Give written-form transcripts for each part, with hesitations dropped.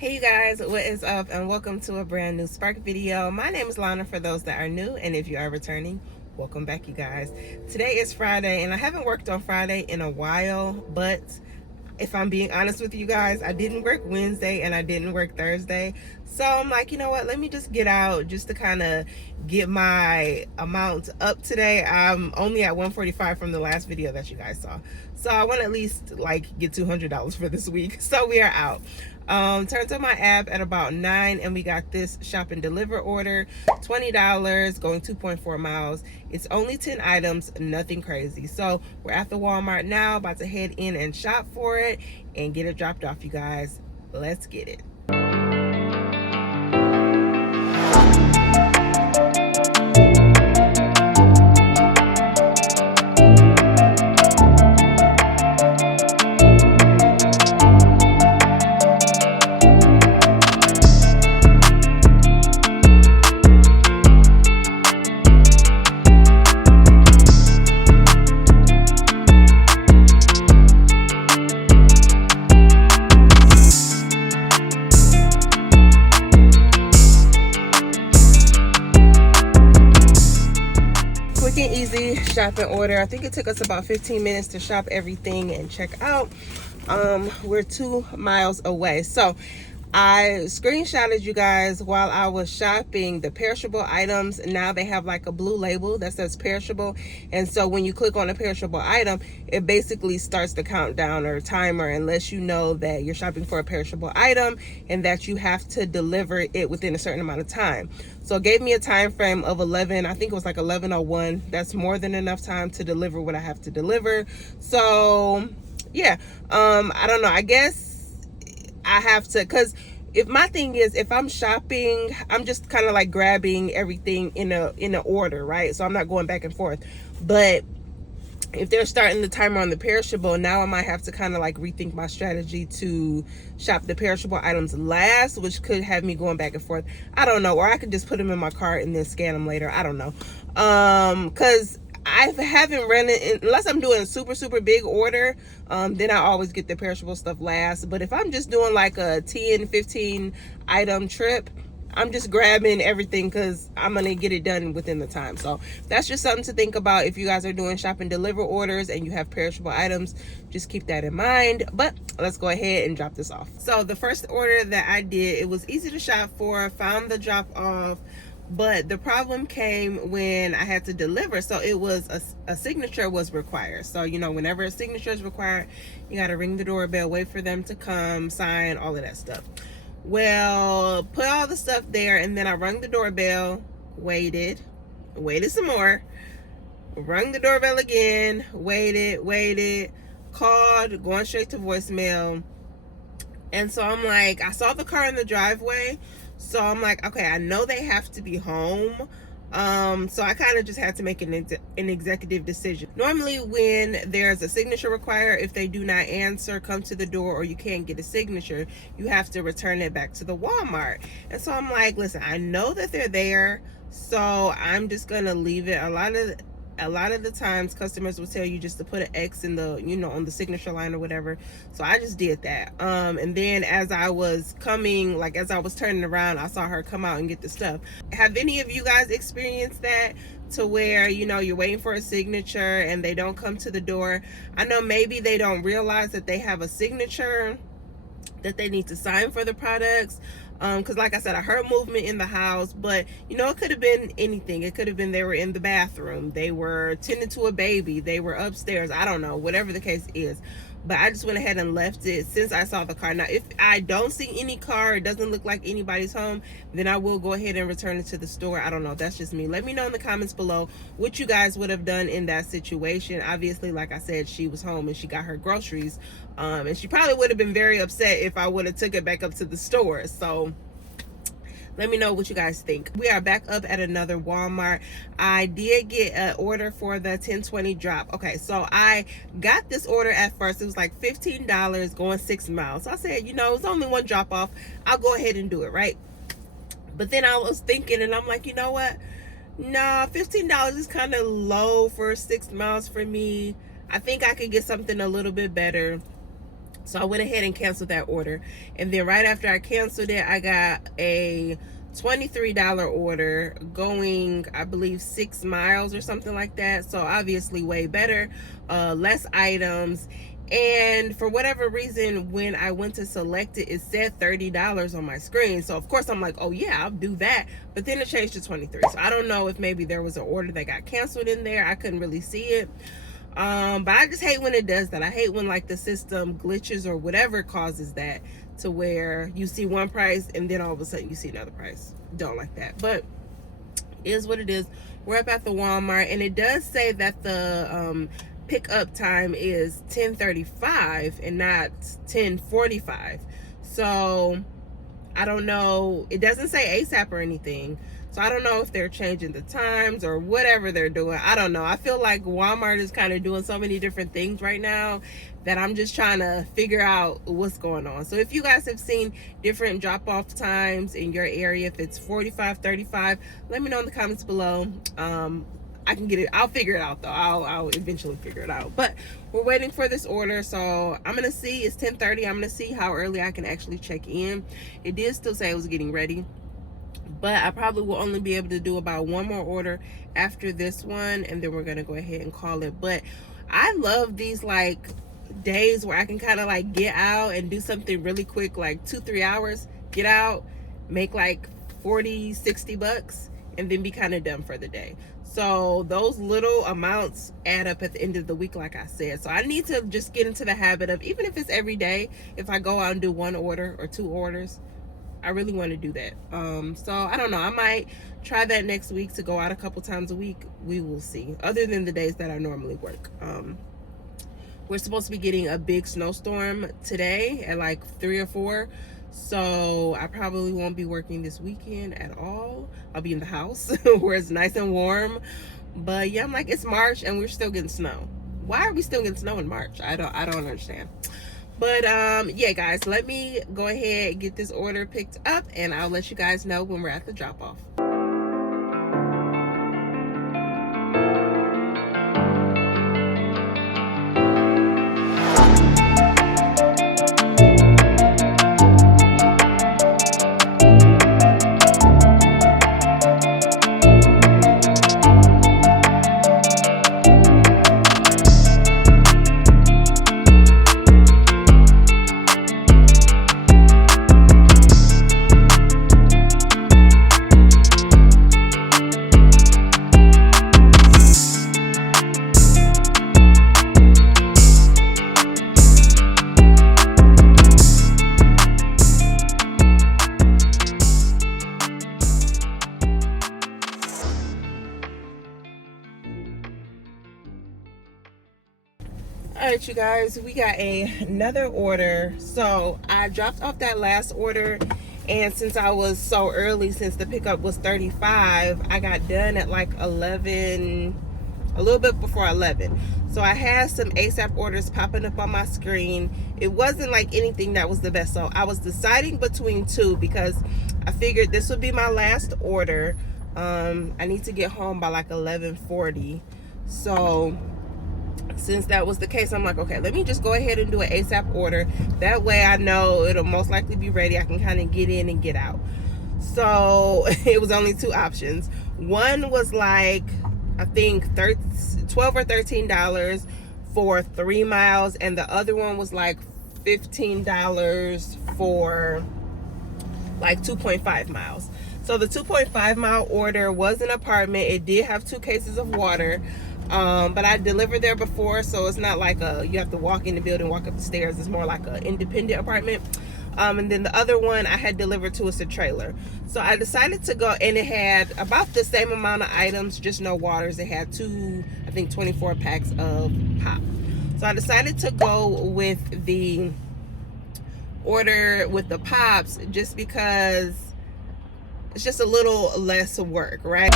Hey you guys, what is up, and welcome to a brand new Spark video. My name is Lana for those that are new, and if you are returning, welcome back you guys. Today is Friday, and I haven't worked on Friday in a while, but if I'm being honest with you guys, I didn't work Wednesday and I didn't work Thursday. So I'm like, you know what, let me just get out just to kind of get my amount up today. I'm only at 145 from the last video that you guys saw. So I want to at least like get $200 for this week. So we are out. Turned on my app at about 9 and we got this shop and deliver order, $20, going 2.4 miles. It's only 10 items, nothing crazy. So we're at the Walmart now, about to head in and shop for it and get it dropped off, you guys. Let's get it. Quick and easy shopping order. I think it took us about 15 minutes to shop everything and check out. We're 2 miles away. So I screenshotted you guys while I was shopping the perishable items. Now they have like a blue label that says perishable, and so when you click on a perishable item, it basically starts the countdown or timer and lets you know that you're shopping for a perishable item and that you have to deliver it within a certain amount of time. So it gave me a time frame of 11, I think it was like 11:01. That's more than enough time to deliver what I have to deliver. So yeah, I don't know, I guess I have to, because if my thing is, if I'm shopping, I'm just kind of like grabbing everything in a order, right? So I'm not going back and forth. But if they're starting the timer on the perishable, now I might have to kind of like rethink my strategy to shop the perishable items last, which could have me going back and forth. I don't know. Or I could just put them in my cart and then scan them later. I don't know. Because I haven't run it unless I'm doing a super big order. Then I always get the perishable stuff last. But if I'm just doing like a 10-15 item trip, I'm just grabbing everything because I'm gonna get it done within the time. So that's just something to think about if you guys are doing shop and deliver orders and you have perishable items. Just keep that in mind. But let's go ahead and drop this off. So the first order that I did, it was easy to shop for, found the drop off, but the problem came when I had to deliver. So it was a signature was required. So, you know, whenever a signature is required, you got to ring the doorbell, wait for them to come, sign, all of that stuff. Well, put all the stuff there, and then I rung the doorbell, waited some more, rung the doorbell again, waited, called, going straight to voicemail. And so I'm like, I saw the car in the driveway, so I'm like, okay, I know they have to be home. So I kind of just had to make an executive decision. Normally when there's a signature required, if they do not answer, come to the door, or you can't get a signature, you have to return it back to the Walmart. And so I'm like, listen, I know that they're there, so I'm just gonna leave it. A lot of the times customers will tell you just to put an X in the, you know, on the signature line or whatever. So I just did that. And then as I was coming, like as I was turning around, I saw her come out and get the stuff. Have any of you guys experienced that, to where, you know, you're waiting for a signature and they don't come to the door? I know maybe they don't realize that they have a signature that they need to sign for the products. Because like I said, I heard movement in the house, but you know, it could have been anything. It could have been they were in the bathroom, they were tending to a baby, they were upstairs, I don't know, whatever the case is. But I just went ahead and left it since I saw the car. Now if I don't see any car, it doesn't look like anybody's home, then I will go ahead and return it to the store. I don't know, that's just me. Let me know in the comments below what you guys would have done in that situation. Obviously, like I said, she was home and she got her groceries, and she probably would have been very upset if I would have took it back up to the store. So let me know what you guys think. We are back up at another Walmart. I did get an order for the 1020 drop. Okay, so I got this order at first. It was like $15 going 6 miles. So I said, you know, it's only one drop off, I'll go ahead and do it, right? But then I was thinking, and I'm like, you know what? Nah, $15 is kind of low for 6 miles for me. I think I could get something a little bit better. So I went ahead and canceled that order. And then right after I canceled it, I got a $23 order going, I believe, 6 miles or something like that. So obviously way better, less items. And for whatever reason, when I went to select it, it said $30 on my screen. So of course I'm like, oh yeah, I'll do that. But then it changed to 23. So I don't know if maybe there was an order that got canceled in there. I couldn't really see it. But I just hate when it does that. I hate when like the system glitches or whatever causes that, to where you see one price and then all of a sudden you see another price. Don't like that, but it is what it is. We're up at the Walmart, and it does say that the pickup time is 10:35 and not 10:45. So I don't know. It doesn't say ASAP or anything. So I don't know if they're changing the times or whatever they're doing. I don't know. I feel like Walmart is kind of doing so many different things right now that I'm just trying to figure out what's going on. So if you guys have seen different drop-off times in your area, if it's 45, 35, let me know in the comments below. I can get it. I'll figure it out though. I'll eventually figure it out. But we're waiting for this order, so I'm gonna see. It's 10:30. I'm gonna see how early I can actually check in. It did still say it was getting ready, but I probably will only be able to do about one more order after this one, and then we're gonna go ahead and call it. But I love these like days where I can kind of like get out and do something really quick, like 2-3 hours, get out, make like 40-60 bucks, and then be kind of done for the day. So those little amounts add up at the end of the week, like I said. So I need to just get into the habit of, even if it's every day, if I go out and do one order or 2 orders, I really want to do that. So I don't know. I might try that next week, to go out a couple times a week. We will see. Other than the days that I normally work. We're supposed to be getting a big snowstorm today at like 3 or 4. So I probably won't be working this weekend at all. I'll be in the house where it's nice and warm. But yeah, I'm like, it's March and we're still getting snow. Why are we still getting snow in March? I don't understand. But yeah, guys, let me go ahead and get this order picked up, and I'll let you guys know when we're at the drop-off. All right, you guys, we got another order. So I dropped off that last order, and since I was so early, since the pickup was 35, I got done at like 11, a little bit before 11. So I had some ASAP orders popping up on my screen. It wasn't like anything that was the best. So I was deciding between 2, because I figured this would be my last order. I need to get home by like 11:40. So since that was the case, I'm like, okay, let me just go ahead and do an ASAP order. That way I know it'll most likely be ready. I can kind of get in and get out. So it was only 2 options. One was like, I think $12 or $13 for 3 miles, and the other one was like $15 for like 2.5 miles. So the 2.5 mile order was an apartment. It did have 2 cases of water. But I delivered there before, so it's not like you have to walk in the building, walk up the stairs. It's more like an independent apartment. And then the other one I had delivered to us a trailer. So I decided to go, and it had about the same amount of items, just no waters. It had 2, I think 24 packs of pop. So I decided to go with the order with the pops, just because it's just a little less work, right?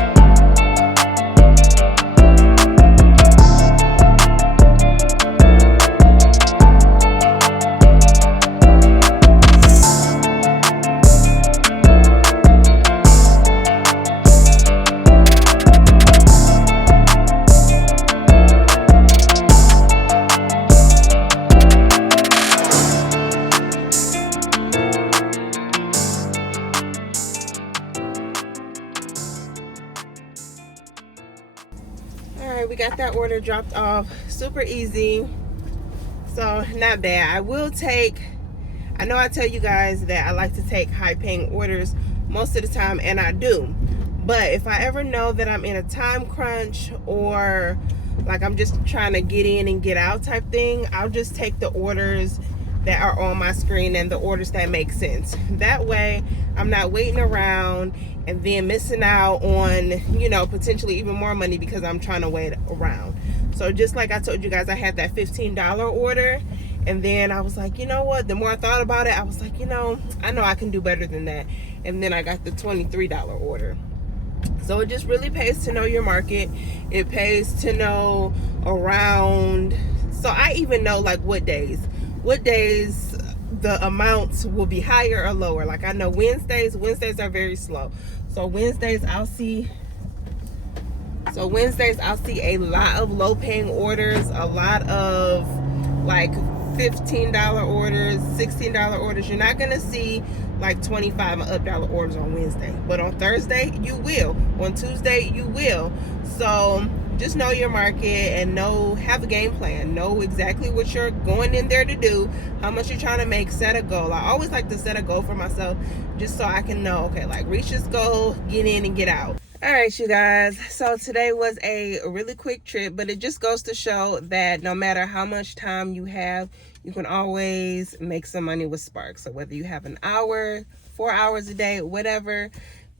right, we got that order dropped off. Super easy. So not bad. I know I tell you guys that I like to take high paying orders most of the time, and I do. But if I ever know that I'm in a time crunch, or like I'm just trying to get in and get out type thing, I'll just take the orders that are on my screen and the orders that make sense. That way I'm not waiting around and then missing out on, you know, potentially even more money because I'm trying to wait around. So just like I told you guys, I had that $15 order, and then I was like, you know what, the more I thought about it, I was like, you know I can do better than that. And then I got the $23 order. So it just really pays to know your market. It pays to know around, so I even know like what days the amounts will be higher or lower. Like I know Wednesdays are very slow. So Wednesdays I'll see a lot of low paying orders, a lot of like $15 orders, $16 orders. You're not gonna see like $25 and up orders on Wednesday, but on Thursday you will, on Tuesday you will. So just know your market and have a game plan, know exactly what you're going in there to do, how much you're trying to make, set a goal. I always like to set a goal for myself just so I can know, okay, like reach this goal, get in and get out. All right, you guys, so today was a really quick trip, but it just goes to show that no matter how much time you have, you can always make some money with Spark. So whether you have an hour, 4 hours a day, whatever,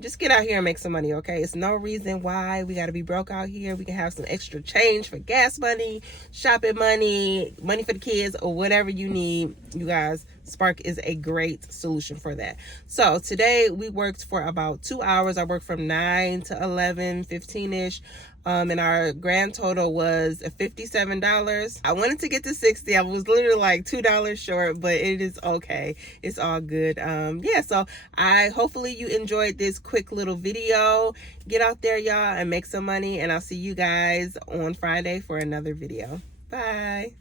just get out here and make some money, okay? It's no reason why we got to be broke out here. We can have some extra change for gas money, shopping money, money for the kids, or whatever you need. You guys, Spark is a great solution for that. So today we worked for about 2 hours. I worked from 9 to 11, 15-ish. And our grand total was $57. I wanted to get to 60. I was literally like $2 short, but it is okay. It's all good. Yeah, so hopefully you enjoyed this quick little video. Get out there, y'all, and make some money. And I'll see you guys on Friday for another video. Bye.